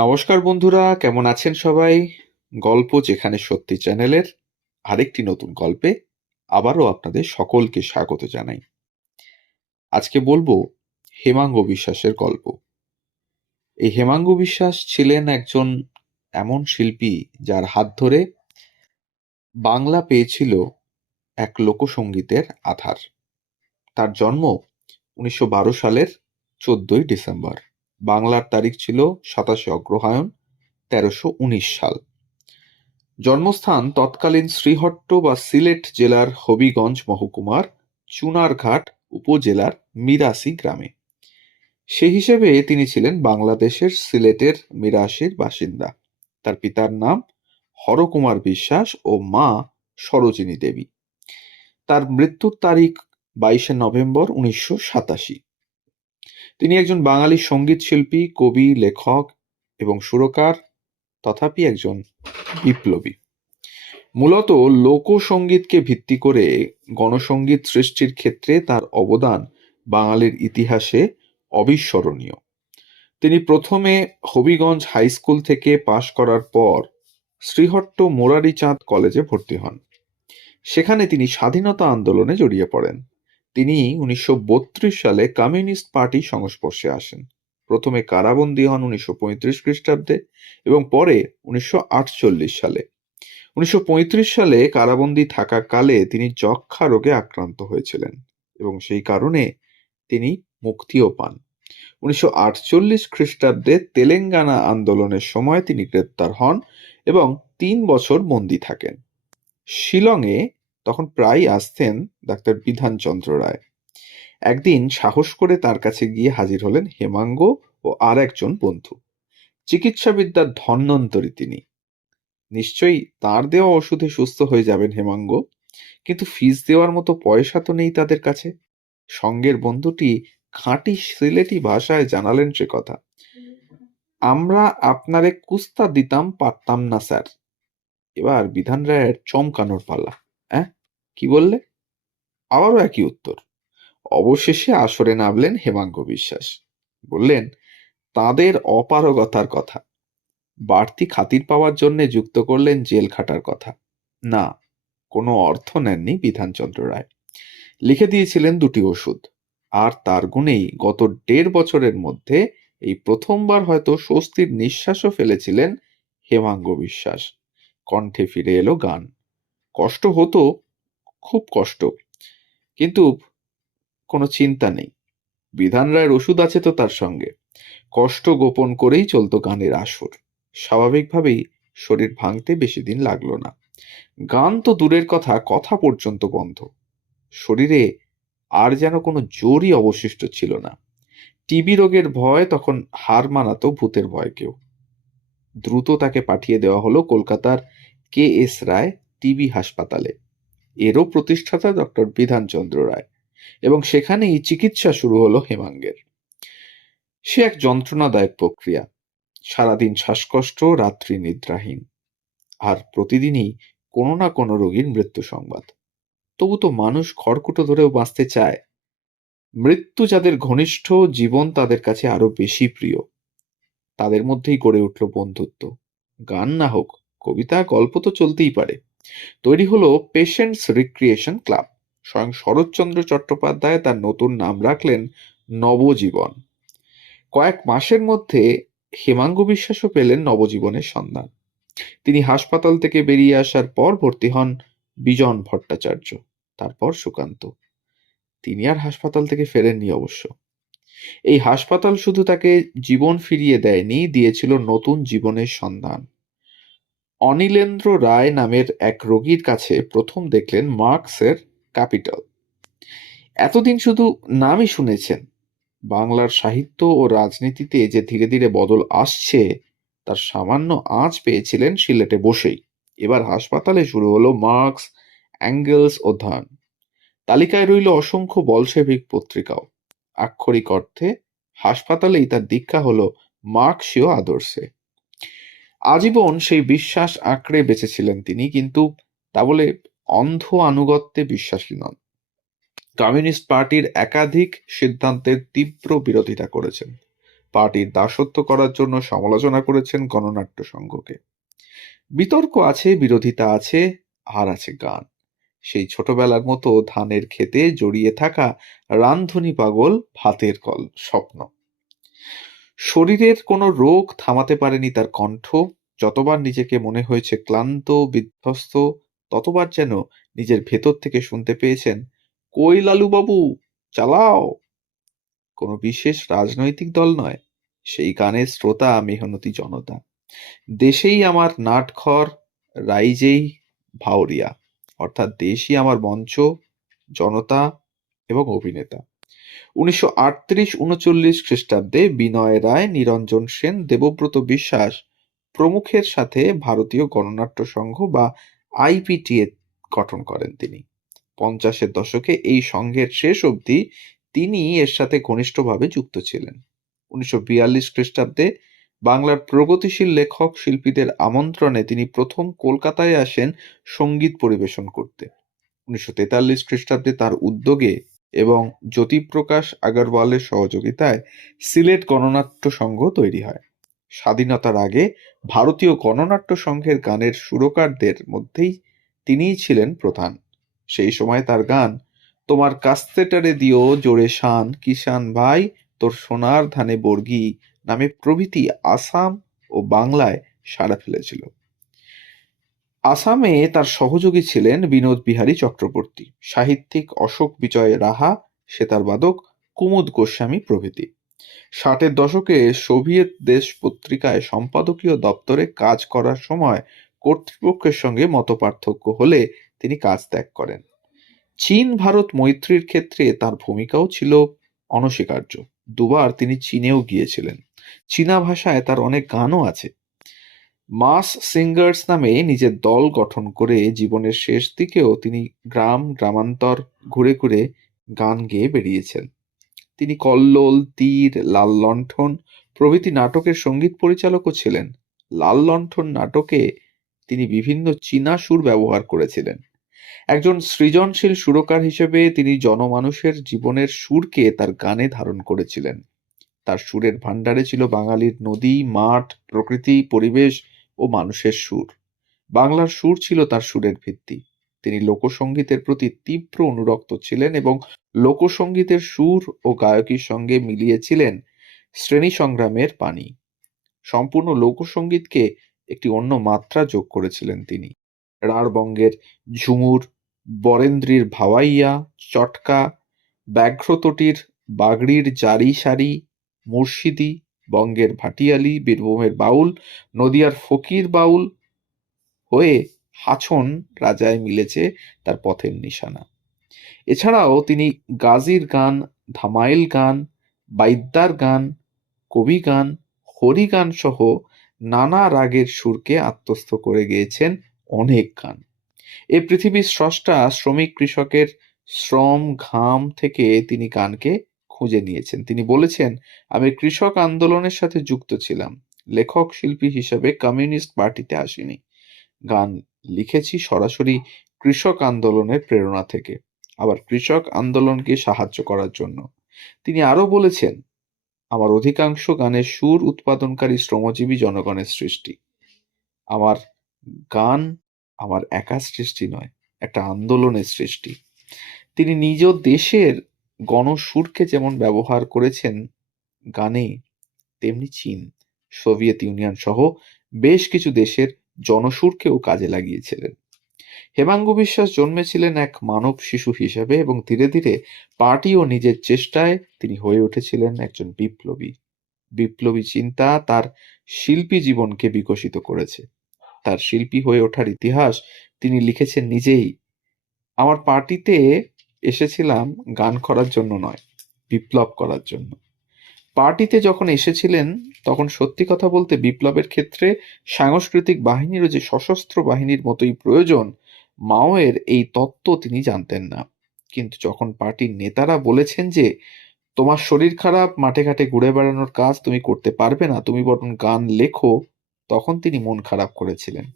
নমস্কার বন্ধুরা, কেমন আছেন সবাই? গল্প যেখানে সত্যি চ্যানেলের আরেকটি নতুন গল্পে আবারও আপনাদের সকলকে স্বাগত জানাই। আজকে বলবো হেমাঙ্গ বিশ্বাসের গল্প। এই হেমাঙ্গ বিশ্বাস ছিলেন একজন এমন শিল্পী যার হাত ধরে বাংলা পেয়েছিল এক লোকসঙ্গীতের আধার। তার জন্ম 1912 সালের 14ই ডিসেম্বর। বাংলার তারিখ ছিল 27শে অগ্রহায়ণ 1319 সাল। জন্মস্থান তৎকালীন শ্রীহট্ট বা সিলেট জেলার হবিগঞ্জ মহকুমার চুনারঘাট উপজেলার মিরাসি গ্রামে। সে হিসেবে তিনি ছিলেন বাংলাদেশের সিলেটের মিরাসির বাসিন্দা। তার পিতার নাম হরকুমার বিশ্বাস ও মা সরোজিনী দেবী। তার মৃত্যুর তারিখ 22শে নভেম্বর 1987। তিনি একজন বাঙালি সঙ্গীত শিল্পী, কবি, লেখক এবং সুরকার, তথাপি একজন বিপ্লবী। মূলত লোকসঙ্গীতকে ভিত্তি করে গণসঙ্গীত সৃষ্টির ক্ষেত্রে তার অবদান বাঙালির ইতিহাসে অবিস্মরণীয়। তিনি প্রথমে হবিগঞ্জ হাই স্কুল থেকে পাশ করার পর শ্রীহট্ট মুরারিচাঁদ কলেজে ভর্তি হন। সেখানে তিনি স্বাধীনতা আন্দোলনে জড়িয়ে পড়েন। তিনি 1932 সালে কমিউনিস্ট পার্টি সংস্পর্শে আসেন। প্রথমে কারাবন্দী হন 1935 খ্রিস্টাব্দে এবং পরে 1948 সালে। 1935 সালে কারাবন্দী থাকাকালে তিনি যক্ষ্মা রোগে আক্রান্ত হয়েছিলেন এবং সেই কারণে তিনি মুক্তিও পান। 1948 খ্রিস্টাব্দে তেলেঙ্গানা আন্দোলনের সময় তিনি গ্রেপ্তার হন এবং 3 বছর বন্দী থাকেন। শিলংয়ে তখন প্রায় আসতেন ডাক্তার বিধানচন্দ্র রায়। একদিন সাহস করে তার কাছে গিয়ে হাজির হলেন হেমাঙ্গ ও আর একজন বন্ধু। চিকিৎসাবিদ্যার ধন্বন্তরী তিনি। নিশ্চয়ই তার দেওয়া ওষুধে সুস্থ হয়ে যাবেন হেমাঙ্গ, কিন্তু ফিস দেওয়ার মতো পয়সা তো নেই তাদের কাছে। সঙ্গের বন্ধুটি খাঁটি সিলেটি ভাষায় জানালেন সে কথা। আমরা আপনারে কুস্তা দিতাম পারতাম না স্যার। এবার বিধান রায়ের চমকানোর পালা। কি বললে? আবারও একই উত্তর। অবশেষে আসরে নামলেন হেমাঙ্গ বিশ্বাস। বললেন তাদের অপারগতার কথা। বাড়তি খাতির পাওয়ার জন্য যুক্ত করলেন জেল খাটার কথা। না, কোনো অর্থ নেননি বিধানচন্দ্র রায়। লিখে দিয়েছিলেন 2টি ওষুধ। আর তার গুণেই গত 1.5 বছরের মধ্যে এই প্রথমবার হয়তো স্বস্তির নিঃশ্বাসও ফেলেছিলেন হেমাঙ্গ বিশ্বাস। কণ্ঠে ফিরে এলো গান। কষ্ট হতো, খুব কষ্ট, কিন্তু কোনো চিন্তা নেই। বিধান রায়ের ওষুধ আছে তো তার সঙ্গে। কষ্ট গোপন করেই চলতো গানের আসর। স্বাভাবিকভাবেই শরীর ভাঙতে বেশি দিন লাগলো না। গান তো দূরের কথা, কথা পর্যন্ত বন্ধ। শরীরে আর যেন কোনো জোরই অবশিষ্ট ছিল না। টিবি রোগের ভয় তখন হার মানাতো ভূতের ভয়কেও। দ্রুত তাকে পাঠিয়ে দেওয়া হলো কলকাতার KS রায় টিবি হাসপাতালে। এরও প্রতিষ্ঠাতা ডক্টর বিধানচন্দ্র রায়, এবং সেখানেই চিকিৎসা শুরু হলো হেমাঙ্গের। সে এক যন্ত্রণাদায়ক প্রক্রিয়া। সারাদিন শ্বাসকষ্ট, রাত্রি নিদ্রাহীন, আর প্রতিদিনই কোনো না কোনো রোগীর মৃত্যু সংবাদ। তবু তো মানুষ খড়কুটো ধরেও বাঁচতে চায়। মৃত্যু যাদের ঘনিষ্ঠ, জীবন তাদের কাছে আরো বেশি প্রিয়। তাদের মধ্যেই গড়ে উঠল বন্ধুত্ব। গান না হোক, কবিতা, গল্প তো চলতেই পারে। তৈরি হলো পেশেন্টস রিক্রিয়েশন ক্লাব। স্বয়ং শরৎচন্দ্র চট্টোপাধ্যায় তার নতুন নাম রাখলেন নবজীবন। কয়েক মাসের মধ্যে হেমাঙ্গ বিশ্বাসও পেলেন নবজীবনের সন্ধান। তিনি হাসপাতাল থেকে বেরিয়ে আসার পর ভর্তি হন বিজন ভট্টাচার্য, তারপর সুকান্ত। তিনি আর হাসপাতাল থেকে ফেরেননি অবশ্য। এই হাসপাতাল শুধু তাকে জীবন ফিরিয়ে দেয়নি, দিয়েছিল নতুন জীবনের সন্ধান। অনিলেন্দ্র রায় নামের এক রোগীর কাছে প্রথম দেখলেন মার্কসের ক্যাপিটাল। এতদিন শুধু নামই শুনেছেন। বাংলার সাহিত্য ও রাজনীতিতে যে ধীরে ধীরে বদল আসছে তার সামান্য আঁচ পেয়েছিলেন সিলেটে বসেই। এবার হাসপাতালে শুরু হলো মার্কস, অ্যাঙ্গেলস অধ্যয়ন। তালিকায় রইল অসংখ্য বলশেভিক পত্রিকাও। আক্ষরিক অর্থে হাসপাতালেই তার দীক্ষা হলো মার্কসীয় আদর্শে। আজীবন সেই বিশ্বাস আঁকড়ে বেঁচেছিলেন তিনি, কিন্তু তা বলে অন্ধ আনুগত্যে বিশ্বাসী নন। কমিউনিস্ট পার্টির একাধিক সিদ্ধান্তের তীব্র বিরোধিতা করেছেন। পার্টির দাসত্ব করার জন্য সমালোচনা করেছেন গণনাট্য সংঘকে। বিতর্ক আছে, বিরোধিতা আছে, আর আছে গান। সেই ছোটবেলার মতো ধানের ক্ষেতে জড়িয়ে থাকা রামধনী পাগল ভাতের স্বপ্ন। শরীরের কোনো রোগ থামাতে পারেনি তার কণ্ঠ। যতবার নিজেকে মনে হয়েছে ক্লান্ত, বিধ্বস্ত, ততবার যেন নিজের ভেতর থেকে শুনতে পেয়েছেন, কই লালুবাবু, চালাও। কোনো বিশেষ রাজনৈতিক দল নয়, সেই গানের শ্রোতা মেহনতি জনতা। দেশেই আমার নাটঘর, রাইজেই ভাওরিয়া, অর্থাৎ দেশই আমার মঞ্চ, জনতা এবং অভিনেতা। 1938-39 খ্রিস্টাব্দে বিনয় রায়, নিরঞ্জন সেন, দেবব্রত বিশ্বাস প্রমুখের সাথে ভারতীয় গণনাট্য সংঘ বা আইপিটিএ গঠন করেন তিনি। 50-এর দশকে এই সংঘের শেষ অবধি তিনি এর সাথে ঘনিষ্ঠভাবে যুক্ত ছিলেন। 1942 খ্রিস্টাব্দে বাংলার প্রগতিশীল লেখক শিল্পীদের আমন্ত্রণে তিনি প্রথম কলকাতায় আসেন সঙ্গীত পরিবেশন করতে। 1943 খ্রিস্টাব্দে তার উদ্যোগে এবং জ্যোতিপ্রকাশ আগরওয়ালের সহযোগিতায় সিলেট গণনাট্য সংঘ তৈরি হয়। স্বাধীনতার আগে ভারতীয় গণনাট্য সংঘের গানের সুরকারদের মধ্যেই তিনিই ছিলেন প্রধান। সেই সময় তার গান তোমার কাস্তেটারে দিও জোরে শান, কিষান ভাই তোর সোনার ধানে বর্গি নামে প্রভৃতি আসাম ও বাংলায় সাড়া ফেলেছিল। আসামে তার সহযোগী ছিলেন বিনোদ বিহারী চক্রবর্তী, সাহিত্যিক অশোক বিজয় রাহা, সেতার বাদক কুমুদ গোস্বামী প্রভৃতি। 60-এর দশকে সোভিয়েত দেশ পত্রিকায় সম্পাদকীয় দপ্তরে কাজ করার সময় কর্তৃপক্ষের সঙ্গে মতপার্থক্য হলে তিনি কাজ ত্যাগ করেন। চীন ভারত মৈত্রীর ক্ষেত্রে তার ভূমিকাও ছিল অনস্বীকার্য। দুবার তিনি চীনেও গিয়েছিলেন। চীনা ভাষায় তার অনেক গানও আছে। মাস সিঙ্গার্স নামে নিজের দল গঠন করে জীবনের শেষ দিকেও তিনি গ্রামান্তর ঘুরে ঘুরে গান গেয়ে বেরিয়েছেন। তিনি কল্লোল, তীর, লাল লণ্ঠন প্রভৃতি নাটকের সঙ্গীত পরিচালকও ছিলেন। লাল লণ্ঠন নাটকে তিনি বিভিন্ন চীনা সুর ব্যবহার করেছিলেন। একজন সৃজনশীল সুরকার হিসেবে তিনি জনমানুষের জীবনের সুরকে তার গানে ধারণ করেছিলেন। তার সুরের ভাণ্ডারে ছিল বাঙালির নদী, মাঠ, প্রকৃতি, পরিবেশ ও মানুষের সুর। বাংলার সুর ছিল তার সুরের ভিত্তি। তিনি লোকসঙ্গীতের প্রতি তীব্র অনুরক্ত ছিলেন এবং লোকসঙ্গীতের সুর ও গায়কীর সঙ্গে মিলিয়েছিলেন শ্রেণী সংগ্রামের পানি। সম্পূর্ণ লোকসঙ্গীতকে একটি অন্য মাত্রা যোগ করেছিলেন তিনি। রাঢ়বঙ্গের ঝুমুর, বরেন্দ্রীর ভাওয়াইয়া, চটকা, ব্যাঘ্রতটির বাগড়ির জারি সারি, মুর্শিদি, বঙ্গের ভাটিয়ালি, বীরভূমের বাউল, নদিয়ার ফকির বাউল হয়ে হাছন রাজায় মিলেছে তার পথের নিশানা। এছাড়াও তিনি গাজীর গান, ধামাইল গান, বাইদ্যার গান, কবি গান, হরি গান সহ নানা রাগের সুরকে আত্মস্থ করে গেয়েছেন অনেক গান। এ পৃথিবীর স্রষ্টা শ্রমিক কৃষকের শ্রম ঘাম থেকে তিনি গানকে খুঁজে নিয়েছেন। তিনি বলেছেন, আমি কৃষক আন্দোলনের সাথে যুক্ত ছিলাম, লেখক শিল্পী হিসেবে কমিউনিস্ট পার্টিতে আসিনি। গান লিখেছি সরাসরি কৃষক আন্দোলনের প্রেরণা থেকে, আবার কৃষক আন্দোলনকে সাহায্য করার জন্য। তিনি আরো বলেছেন, আমার অধিকাংশ গানের সুর উৎপাদনকারী শ্রমজীবী জনগণের সৃষ্টি। আমার গান আমার একা সৃষ্টি নয়, একটা আন্দোলনের সৃষ্টি। তিনি নিজ দেশের গণসুরকে যেমন ব্যবহার করেছেন গানে, তেমনি চীন, সোভিয়েত ইউনিয়ন সহ বেশ কিছু দেশের জনসুরকেও কাজে লাগিয়েছিলেন। হেমাঙ্গু বিশ্বাস জন্মেছিলেন এক মানব শিশু হিসেবে এবং ধীরে ধীরে পার্টি ও নিজের চেষ্টায় তিনি হয়ে উঠেছিলেন একজন বিপ্লবী। বিপ্লবী চিন্তা তার শিল্পী জীবনকে বিকশিত করেছে। তার শিল্পী হয়ে ওঠার ইতিহাস তিনি লিখেছেন নিজেই। আমার পার্টিতে এসেছিলাম গান করার জন্য নয়, বিপ্লব করার জন্য। পার্টিতে যখন এসেছিলেন তখন সত্যি কথা বলতে বিপ্লবের ক্ষেত্রে সাংস্কৃতিক বাহিনীরও যে সশস্ত্র বাহিনীর মতোই প্রয়োজন, মাওয়ের এই তত্ত্ব তিনি জানতেন না। কিন্তু যখন পার্টির নেতারা বলেছেন যে তোমার শরীর খারাপ, মাঠে ঘাটে ঘুরে বেড়ানোর কাজ তুমি করতে পারবে না, তুমি বরং গান লেখো, তখন তিনি মন খারাপ করেছিলেন।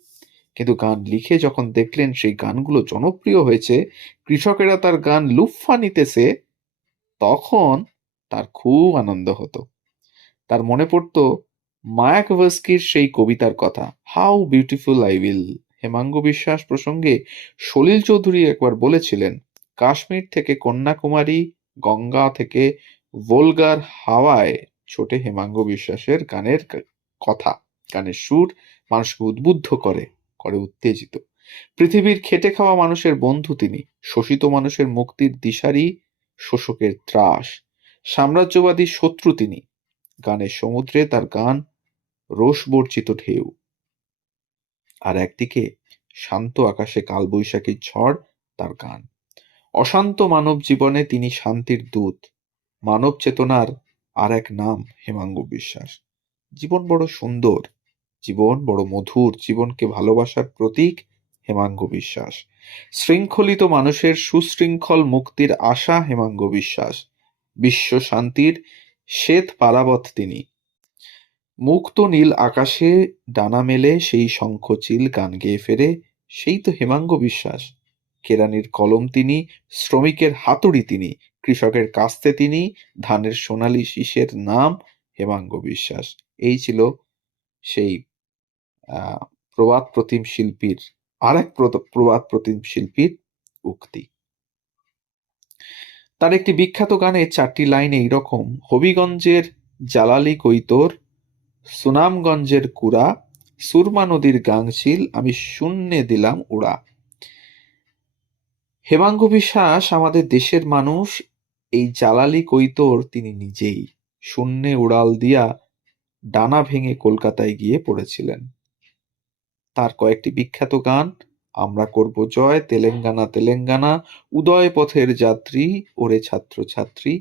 কিন্তু গান লিখে যখন দেখলেন সেই গানগুলো জনপ্রিয় হয়েছে, কৃষকেরা তার গান লুফা নিতেছে, তখন তার খুব আনন্দ হতো। তার মনে পড়ত মায়াকোভস্কির সেই কবিতার কথা, how beautiful I will. Hemanga Biswas প্রসঙ্গে সলিল চৌধুরী একবার বলেছিলেন, কাশ্মীর থেকে কন্যাকুমারী, গঙ্গা থেকে ভোলগার হাওয়ায় ছোটে হেমাঙ্গ বিশ্বাসের গানের কথা। গানের সুর মানুষকে উদ্বুদ্ধ করে, করে উত্তেজিত। পৃথিবীর খেটে খাওয়া মানুষের বন্ধু তিনি, শোষিত মানুষের মুক্তির দিশারি, শোষকের ত্রাস, সাম্রাজ্যবাদী শত্রু তিনি। গানের সমুদ্রে তার গান রোষবর্জিত ঢেউ, আর একদিকে শান্ত আকাশে কালবৈশাখীর ঝড় তার গান। অশান্ত মানব জীবনে তিনি শান্তির দূত, মানব চেতনার আর এক নাম হেমাঙ্গ বিশ্বাস। জীবন বড় সুন্দর, জীবন বড় মধুর, জীবনকে ভালোবাসার প্রতীক হেমাঙ্গ বিশ্বাস। শৃঙ্খলিত মানুষের সুশৃঙ্খল মুক্তির আশা হেমাঙ্গ বিশ্বাস। বিশ্ব শান্তির শ্বেত পারাবত তিনি। মুক্ত নীল আকাশে ডানা মেলে সেই শঙ্খচিল গান গেয়ে ফেরে, সেই তো হেমাঙ্গ বিশ্বাস। কেরানির কলম তিনি, শ্রমিকের হাতুড়ি তিনি, কৃষকের কাস্তে তিনি, ধানের সোনালী শীষের নাম হেমাঙ্গ বিশ্বাস। এই ছিল সেই আহ প্রবাদ প্রতিম শিল্পীর আর এক প্রবাদ প্রতিম শিল্পীর উক্তি। তার একটি বিখ্যাত গানে 4টি লাইন এইরকম, হবিগঞ্জের জালালি কৈতর, সুনামগঞ্জের কুড়া, সুরমা নদীর গাংচিল, আমি শূন্যে দিলাম উড়া। হেমাঙ্গ বিশ্বাস আমাদের দেশের মানুষ, এই জালালি কৈতর তিনি নিজেই। শূন্যে উড়াল দিয়া ডানা ভেঙে কলকাতায় গিয়ে পড়েছিলেন। তার কয়েকটি বিখ্যাত গান, আমরা করব জয়, তেলেঙ্গানা তেলেঙ্গানা, উদয় পথের যাত্রী, ওরে ছাত্র ছাত্রী,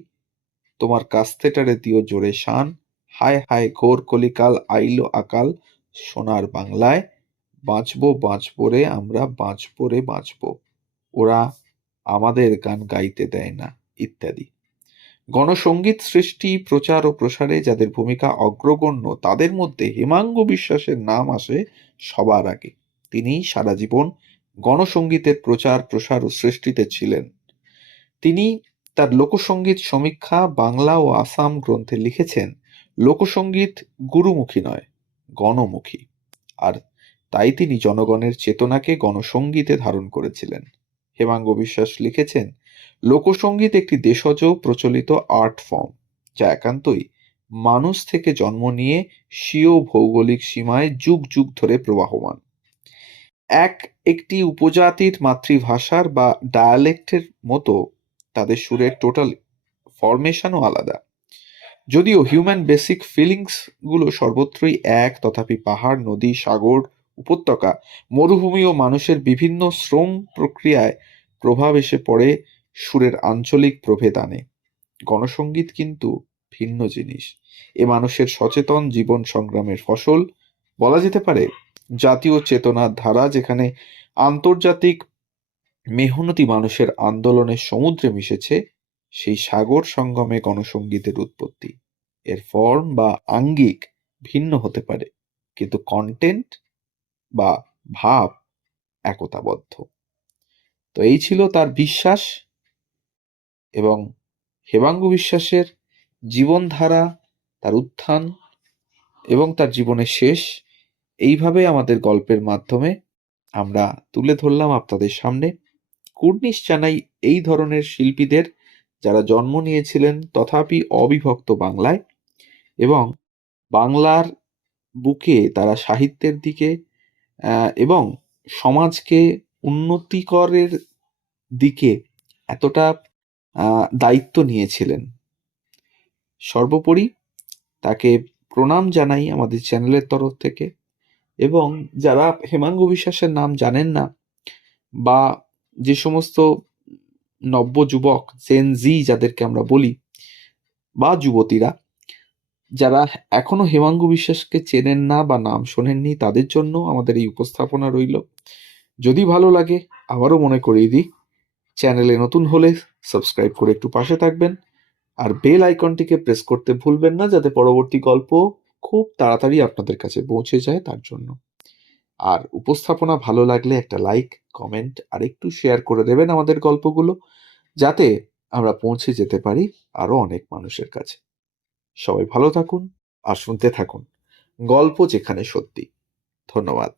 তোমার কাস্তেটারে দিও জোরে শান, হায় হায় ঘোর কলিকাল আইলো আকাল, সোনার বাংলায় বাঁচবো বাঁচবো রে আমরা, বাঁচবো রে বাঁচবো, ওরা আমাদের গান গাইতে দেয় না, ইত্যাদি। গণসঙ্গীত সৃষ্টি, প্রচার ও প্রসারে যাদের ভূমিকা অগ্রগণ্য, তাদের মধ্যে হেমাঙ্গ বিশ্বাসের নাম আসে সবার আগে। তিনি সারা জীবন গণসঙ্গীতের প্রচার প্রসার ও সৃষ্টিতে ছিলেন। তিনি তার লোকসঙ্গীত সমীক্ষা বাংলা ও আসাম গ্রন্থে লিখেছেন, লোকসঙ্গীত গুরুমুখী নয়, গণমুখী, আর তাই তিনি জনগণের চেতনাকে গণসঙ্গীতে ধারণ করেছিলেন। হেমাঙ্গ বিশ্বাস লিখেছেন, লোকসঙ্গীত একটি দেশজ প্রচলিত আর্ট ফর্ম, যা একান্তই মানুষ থেকে জন্ম নিয়ে স্বীয় ভৌগোলিক সীমায় যুগ যুগ ধরে প্রবাহমান। একটি উপজাতির মাতৃভাষার বা ডায়ালেক্টের মতো তাদের সুরের টোটাল ফরমেশনও আলাদা। যদিও হিউম্যান বেসিক ফিলিংস গুলো সর্বত্রই এক, তথাপি পাহাড়, নদী, সাগর, উপত্যকা, মরুভূমি ও মানুষের বিভিন্ন শ্রম প্রক্রিয়ায় প্রভাব এসে পড়ে, সুরের আঞ্চলিক প্রভেদ আনে। গণসঙ্গীত কিন্তু ভিন্ন জিনিস। এ মানুষের সচেতন জীবন সংগ্রামের ফসল, বলা যেতে পারে জাতীয় চেতনার ধারা, যেখানে আন্তর্জাতিক মেহনতি মানুষের আন্দোলনের সমুদ্রে মিশেছে, সেই সাগর সঙ্গমে গণসঙ্গীতের উৎপত্তি। এর ফর্ম বা আঙ্গিক ভিন্ন হতে পারে, কিন্তু কন্টেন্ট বা ভাব একতাবদ্ধ। তো এই ছিল তার বিশ্বাস এবং হেমাঙ্গ বিশ্বাসের জীবনধারা, তার উত্থান এবং তার জীবনের শেষ। এইভাবে আমাদের গল্পের মাধ্যমে আমরা তুলে ধরলাম আপনাদের সামনে। কুর্নিশ জানাই এই ধরনের শিল্পীদের, যারা জন্ম নিয়েছিলেন তথাপি অবিভক্ত বাংলায়, এবং বাংলার বুকে তারা সাহিত্যের দিকে এবং সমাজকে উন্নতিকরের দিকে এতটা দায়িত্ব নিয়েছিলেন। সর্বোপরি তাকে প্রণাম জানাই আমাদের চ্যানেলের তরফ থেকে। এবং যারা হেমাঙ্গ বিশ্বাসের নাম জানেন না, বা যে সমস্ত নব্য যুবক, জেন জি যাদেরকে আমরা বলি, বা যুবতীরা যারা এখনো হেমাঙ্গ বিশ্বাসকে চেনেন না বা নাম শোনেননি, তাদের জন্য আমাদের এই উপস্থাপনা রইল। যদি ভালো লাগে, আবারও মনে করিয়ে দিই, চ্যানেলে নতুন হলে সাবস্ক্রাইব করে একটু পাশে থাকবেন, আর বেল আইকনটিকে প্রেস করতে ভুলবেন না, যাতে পরবর্তী গল্প খুব তাড়াতাড়ি আপনাদের কাছে পৌঁছে যায় তার জন্য। আর উপস্থাপনা ভালো লাগলে একটা লাইক, কমেন্ট আর একটু শেয়ার করে দেবেন আমাদের গল্পগুলো, যাতে আমরা পৌঁছে যেতে পারি আরো অনেক মানুষের কাছে। সবাই ভালো থাকুন, আর শুনতে থাকুন গল্প যেখানে সত্যি। ধন্যবাদ।